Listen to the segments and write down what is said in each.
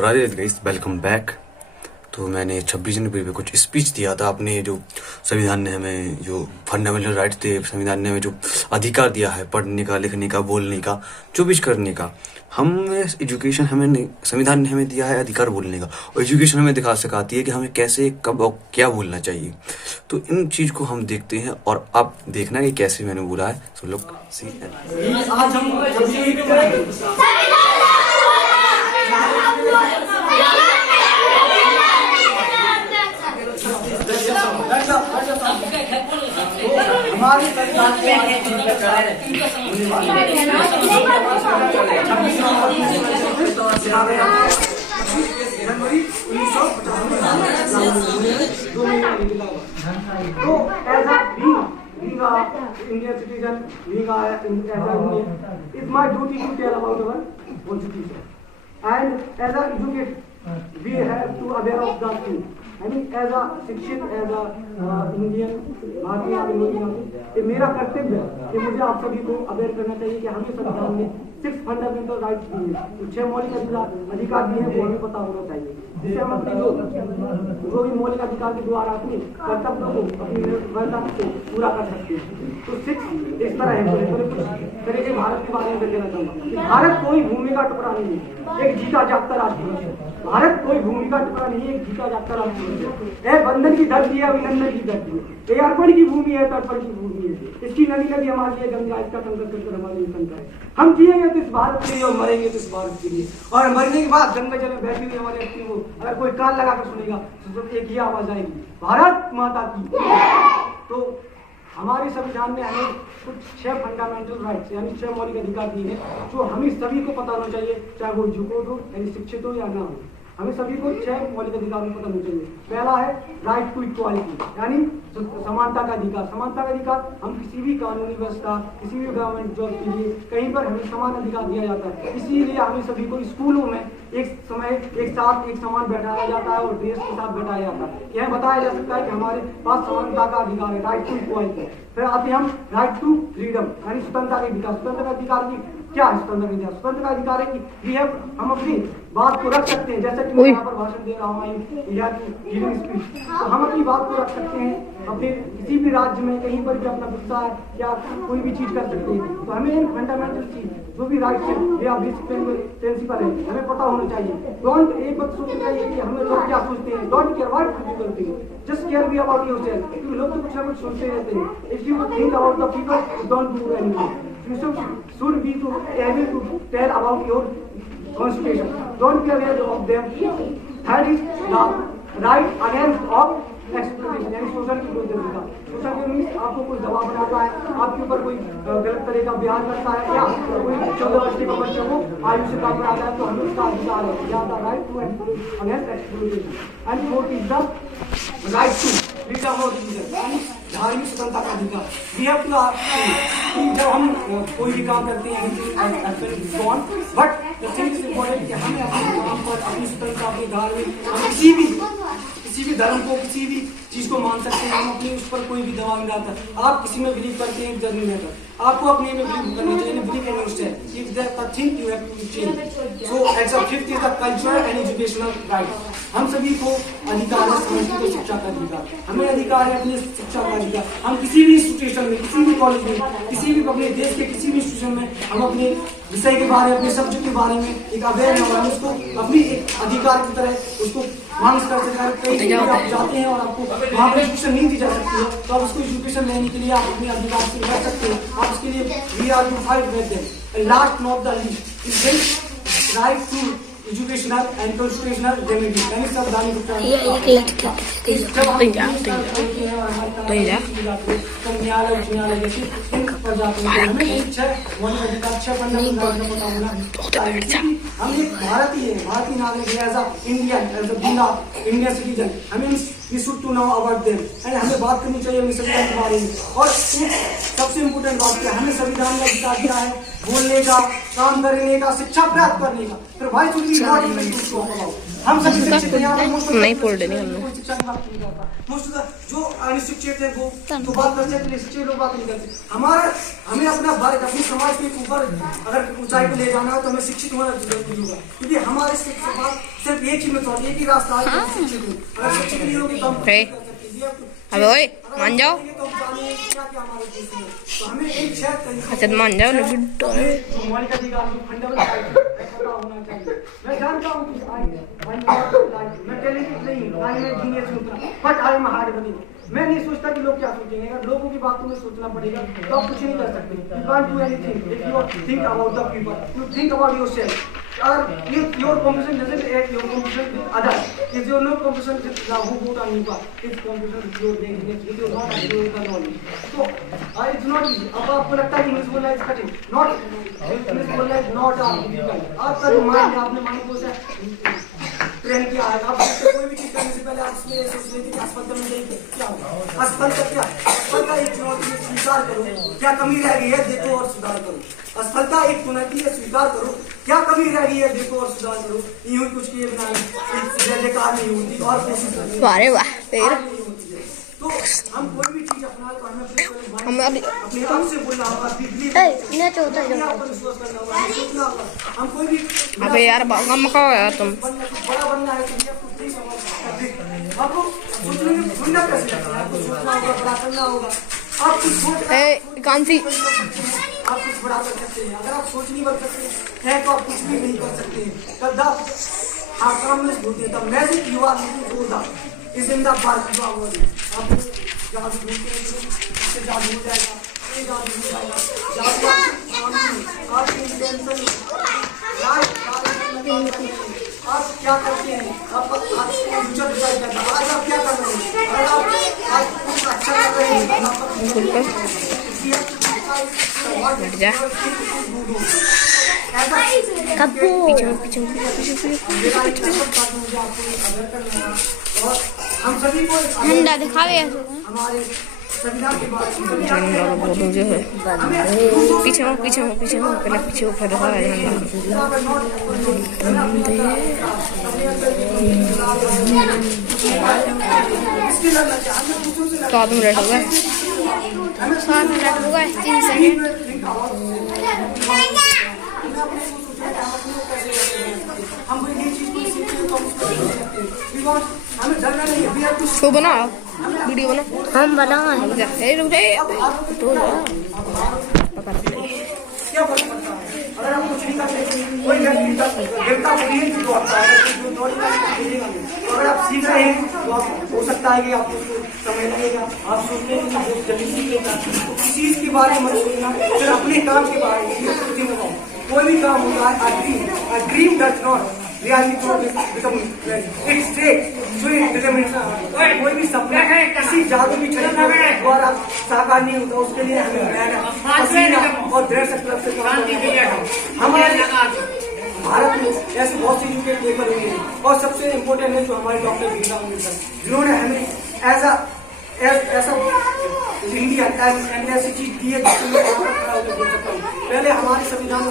तो Radhe guys, welcome back. तो मैंने 26 जनवरी पे कुछ स्पीच दिया था। अपने जो संविधान ने हमें जो फंडामेंटल राइट्स थे, संविधान ने हमें जो अधिकार दिया है पढ़ने का, लिखने का, बोलने का, जो भी करने का, हमें एजुकेशन हमें संविधान ने हमें दिया है अधिकार बोलने का, और एजुकेशन हमें सिखाती है कि हमें कैसे, कब और क्या बोलना चाहिए। तो इन चीज को हम देखते हैं और आप देखना कि कैसे मैंने बोला है। सो लुक सी आज हम हमारी संविधान के जनवरी 1950 तो as being a Indian citizen, being as an Indian, it's my duty to tell about our constitution. And as a educated, we have to aware of the thing. I mean, as a शिक्षित, as a Indian, भारतीय नागरिक, ये मेरा कर्तव्य है कि मुझे आप सभी को अवेयर करना चाहिए कि हमें संविधान में 6 फंडामेंटल राइट्स दिए हैं, 6 मौलिक अधिकार दिए हैं, वो हमें पता होना चाहिए, जिससे हम अपने जो भी मौलिक अधिकार के द्वारा अपने कर्तव्य को, अपनी निर्भरता को पूरा कर सकते हैं। तो 6 इस तरह है। कुछ तरह के भारत के बारे में कहना चाहूँगा। भारत कोई भूमि का टुकड़ा नहीं है, एक जीता जागता राष्ट्र है। भारत कोई भूमि का टुकड़ा नहीं है, एक जीता जागता राष्ट्र है। बंधन की धरती है, अभिनंदन की धरती है, ये अर्पण की भूमि है, तर्पण की भूमि है। इसकी नदी नदी हमारे लिए गंगा, इसका संकट कर हमारे लिए संकट है। हम जिएंगे तो इस भारत के लिए और मरेंगे तो इस भारत के लिए। और मरने के बाद गंगा जल में बैठी हुई हमारे अपनी को अगर कोई कान लगाकर सुनेगा तो एक ही आवाज आएगी, भारत माता की। तो हमारे संविधान में हमें कुछ 6 फंडामेंटल राइट्स यानी 6 मौलिक अधिकार दिए हैं, जो हमें सभी को पता होना चाहिए, चाहे वो एजुकेटेड हो यानी शिक्षित हो या ना हो। हमें सभी को 6 मौलिक अधिकार में पता होना चाहिए। पहला है राइट टू इक्वालिटी यानी समानता का अधिकार। समानता का अधिकार, हम किसी भी कानूनी व्यवस्था, किसी भी गवर्नमेंट जॉब के लिए कहीं पर हमें समान अधिकार दिया जाता है। इसीलिए हमें सभी को स्कूलों में एक साथ एक समान बैठाया जाता है और ड्रेस के साथ बैठाया जाता है। यह बताया जा सकता है कि हमारे पास समानता का अधिकार है, राइट टू इक्वालिटी। फिर आते हैं हम राइट टू फ्रीडम यानी स्वतंत्रता का अधिकार। स्वतंत्रता का अधिकार की क्या है? स्वतंत्र का अधिकार है कि हम अपनी बात को रख सकते हैं, जैसे कि मैं यहाँ पर भाषण दे रहा हूँ या गिविंग स्पीच, तो हम अपनी बात को रख सकते हैं, अपने किसी भी राज्य में कहीं पर भी अपना गुस्सा है या कोई भी चीज कर सकते हैं। तो हमें फंडामेंटल चीज जो भी राइट है या बेसिक प्रिंसिपल है हमें पता होना चाहिए। डोंट एक बात सोचना चाहिए कि हमें लोग क्या सोचते हैं, don't care what people think, just care be about yourself. क्योंकि लोग तो कुछ ना कुछ सोचते रहते हैं। If you think about the people, don't do anything. You should be able to tell about your constitution. Don't be aware of them. Third is the right against of exploitation यानी शोषण की विरुद्ध अधिकार। शोषण के मीन्स आपको कोई दबाव बनाता है, आपके ऊपर कोई गलत तरह का व्यवहार करता है या कोई 14 वर्ष के बच्चे को आयु से कम बनाता है, तो हमें उसका अधिकार है या the right to against exploitation. And fourth is the right to freedom of religion यानी धार्मिक स्वतंत्रता का अधिकार। वी हैव टू जब हम कोई भी काम करते हैं but the thing is important कि हमें अपने काम पर अपनी स्वतंत्रता, अपनी धार्मिक, हम किसी भी धर्म को, किसी भी चीज को मान सकते हैं। हम अपने उस पर कोई भी दबाव नहीं डालता। आप किसी में बिलीव करते हैं, जरूरी नहीं करता, आपको अपने में बिलीव करना चाहिए। Believe in yourself, if that the thing you have to change. So as a fifth is the cultural and educational right. हम सभी को अधिकार है समझने को, शिक्षा का अधिकार। हमें अधिकार है अपने शिक्षा का अधिकार। हम किसी भी इंस्टीट्यूशन में, किसी भी कॉलेज में, किसी भी अपने देश के किसी भी इंस्टीट्यूशन में हम अपने विषय के बारे में, अपने सब्जेक्ट के बारे में एक अवेयर न हो, उसको अपनी एक अधिकार की तरह उसको मांग कर सकते हैं। कई जगह आप जाते हैं और आपको वहाँ पर एजुकेशन नहीं दी जा सकती है, तो आप उसको एजुकेशन लेने के लिए आप अपने अधिकार से लड़ सकते हैं। आप उसके लिए we are to fight with them. Last not the least is right to educational and constitutional remedy यानी संवैधानिक उपचार। न्यायालय, उच्च न्यायालय जैसे इन पर जाते हैं, हमें 6 मौलिक अधिकार, 6 फंडामेंटल राइट का पता होना। हम एक भारतीय नागरिक as a Indian, as a Indian citizen, हमें we should to know about them and हमें बात करनी चाहिए अपने संविधान के बारे में। और सबसे इम्पोर्टेंट बात क्या है, हमें संविधान का अधिकार दिया है बोलने का, काम करने का, शिक्षा प्राप्त करने का। फिर भाई हम सभी शिक्षित हैं, नहीं पढ़ रहे नहीं कोई शिक्षा की बात नहीं करता। मोस्ट ऑफ द जो अशिक्षित है वो तो बात करते हैं, शिक्षित लोग बात नहीं करते। हमें अपना भारत, अपनी समाज के ऊपर अगर ऊंचाई को ले जाना है तो हमें शिक्षित होना जरूरी होगा, क्योंकि हमारे सिर्फ एक ही मेथड, एक ही रास्ता है कि शिक्षित हो। अगर शिक्षित नहीं होगी तो हम हे, अबे ओए मान जाओ, तो हमें एक शहर अच्छा मान जाओ ना बिट्टो मौलिक अधिकार जो फंडामेंटल राइट है पता होना चाहिए। मैं जानता हूँ कि मैं टैलेंटेड नहीं हूँ, आई मैं जीनियस हूँ, but I am hard working. मैं नहीं सोचता कि लोग क्या सोचेंगे, अगर लोगों की बातों में सोचना पड़ेगा तो आप कुछ नहीं कर सकते। You can't do anything if you think about the people, you think about yourself. If your competition doesn't act, your competition with others. If your no competition with the who vote on you, it's competition with your laziness, with your not your knowledge. So it's not easy. अब आपको लगता है कि English बोलना is cutting, not English बोलना is not difficult. आपका जो mind है, आपने माइंड को से ट्रेन किया है, आप कोई भी चीज करने से पहले आप इसमें सोच लेते कि असफलता में जाएगी क्या होगा। असफलता क्या? असफलता एक चुनौती है, स्वीकार करो क्या कमी रह गई है, देखो और सुधार करो। असफलता एक चुनौती है, स्वीकार करो क्या कमी रह गई है, देखो और सुधार करो। यूं ही कुछ किए बिना बेकार नहीं होती और कोशिश करनी अरे वाह फिर तो हम कोई भी चीज अपना तो हमें हम अपने आप से बोलना होगा, इन्हें चौथा विश्वास करना होगा, सोचना होगा। हम कोई भी अबे यार गम खाओ यार तुम बड़ा बनना है तो आपको नहीं समझ आपको सोचने में ढूंढना कैसे लगता है, आपको सोचना होगा, बड़ा करना होगा। आप कुछ सोच कांसी आप कुछ बड़ा कर सकते हैं, अगर आप सोच नहीं बन सकते हैं तो आप कुछ भी नहीं कर सकते हैं। आप काम में ढूंढते हैं, the magic you are looking for the is in the park you are working. आप जादू ढूंढते हैं, इससे जादू हो जाएगा, ये जादू हो जाएगा, जादू आपकी इंटेंशन आप क्या करते हैं, आप फ्यूचर डिसाइड करना। आज आप क्या कर रहे हैं, अगर आप आज कुछ अच्छा कर रहे हैं बैठ जा पीछे पीछे हम सभी को ठंडा दिखावे हमारे संविधान के बाद बोलूँ जो है पीछे हो पहले पीछे हो फिर तो आदमी रेड हो गए 7 मिनट हो गए 3 सेकंड। शो बना वीडियो बना हम बनाए रुक जाए क्या फर्क पड़ता है अगर आप कुछ नहीं करते, कोई देवता को नहीं सीखता है, अगर आप सीख रहे हैं तो आप हो सकता है कि आप उसको समझ लगेगा, आप सोचने की बहुत जल्दी सीखेगा। तो किसी चीज के बारे में सोचना, फिर अपने काम के बारे में कोई भी काम होता है, ड्रीम डज नॉट कोई भी सपना किसी जादू की द्वारा साकार नहीं होता, उसके लिए हमें मेहनत पसीना और दृढ़ संकल्प से काम करना। हमारे भारत में ऐसे बहुत से एजुकेटेड पेपर हुए हैं और सबसे इम्पोर्टेंट है जो हमारे डॉक्टर भीमराव अम्बेडकर, जिन्होंने हमें ऐसा इंडिया ऐसी चीज दी है जिससे मैं बोल सकता हूँ। पहले हमारे संविधान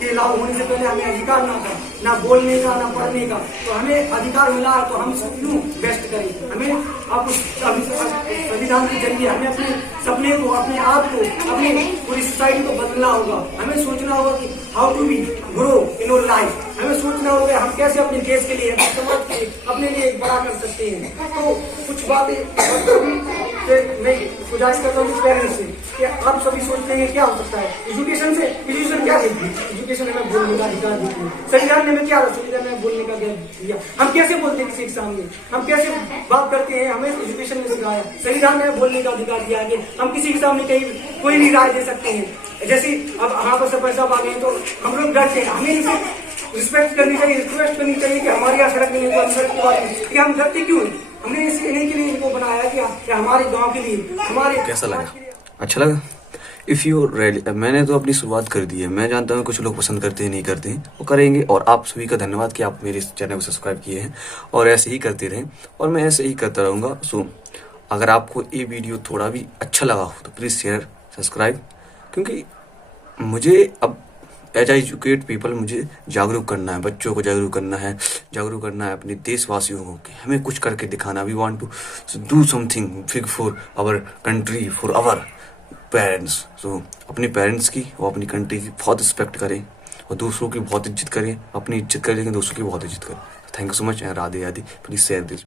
के लागू होने से पहले हमें अधिकार ना था, ना बोलने का ना पढ़ने का, तो हमें अधिकार मिला तो हम क्यों बेस्ट करें। हमें अब संविधान के जरिए हमें अपने सपने को, अपने आप को, अपनी पूरी सोसाइटी को बदलना होगा। हमें सोचना होगा कि how to be grow in your life. हमें सोचना होगा हम कैसे अपने देश के लिए, अपने समाज के लिए, अपने लिए बड़ा कर सकते हैं। तो कुछ बातें मैं गुजारिश करता हूँ पेरेंट्स से कि आप सभी सोचते हैं क्या हो सकता है एजुकेशन से। एजुकेशन क्या देती है? एजुकेशन हमें बोलने का अधिकार देती है। संविधान ने हमें क्या संविधान में बोलने का अधिकार दिया। हम कैसे बोलते हैं किसी के सामने, हम कैसे बात करते हैं, हमें एजुकेशन ने सिखाया। संविधान ने बोलने का अधिकार दिया है, हम किसी के सामने कहीं कोई भी राय दे सकते हैं। जैसे अब यहाँ पर सरपंच साहब आ गए तो हम लोग डरते हैं, हमें इसे रिस्पेक्ट करनी चाहिए, रिक्वेस्ट करनी चाहिए कि हमारे यहाँ सड़क नहीं है, सड़क के बारे में कि हम डरते क्यों हैं। हमने इन्हीं के लिए इनको बनाया कि हमारे गांव के लिए, हमारे कैसा लगा? अच्छा लगा? इफ़ यू रेडी, मैंने तो अपनी शुरुआत कर दी है। मैं जानता हूँ कुछ लोग पसंद करते हैं, नहीं करते हैं, वो करेंगे। और आप सभी का धन्यवाद कि आप मेरे इस चैनल को सब्सक्राइब किए हैं और ऐसे ही करते रहें और मैं ऐसे ही करता रहूँगा। सो अगर आपको ये वीडियो थोड़ा भी अच्छा लगा हो तो प्लीज़ शेयर, सब्सक्राइब, क्योंकि मुझे अब एज आई एजुकेट पीपल, मुझे जागरूक करना है, बच्चों को जागरूक करना है अपने देशवासियों को कि हमें कुछ करके दिखाना। We want to do something big for our country, for our parents. So अपने पेरेंट्स की और अपनी कंट्री की बहुत रिस्पेक्ट करें और दूसरों की बहुत इज्जत करें, अपनी इज्जत करें लेकिन दूसरों की बहुत इज्जत करें। Thank you so much and Radhe Radhe. Please share this.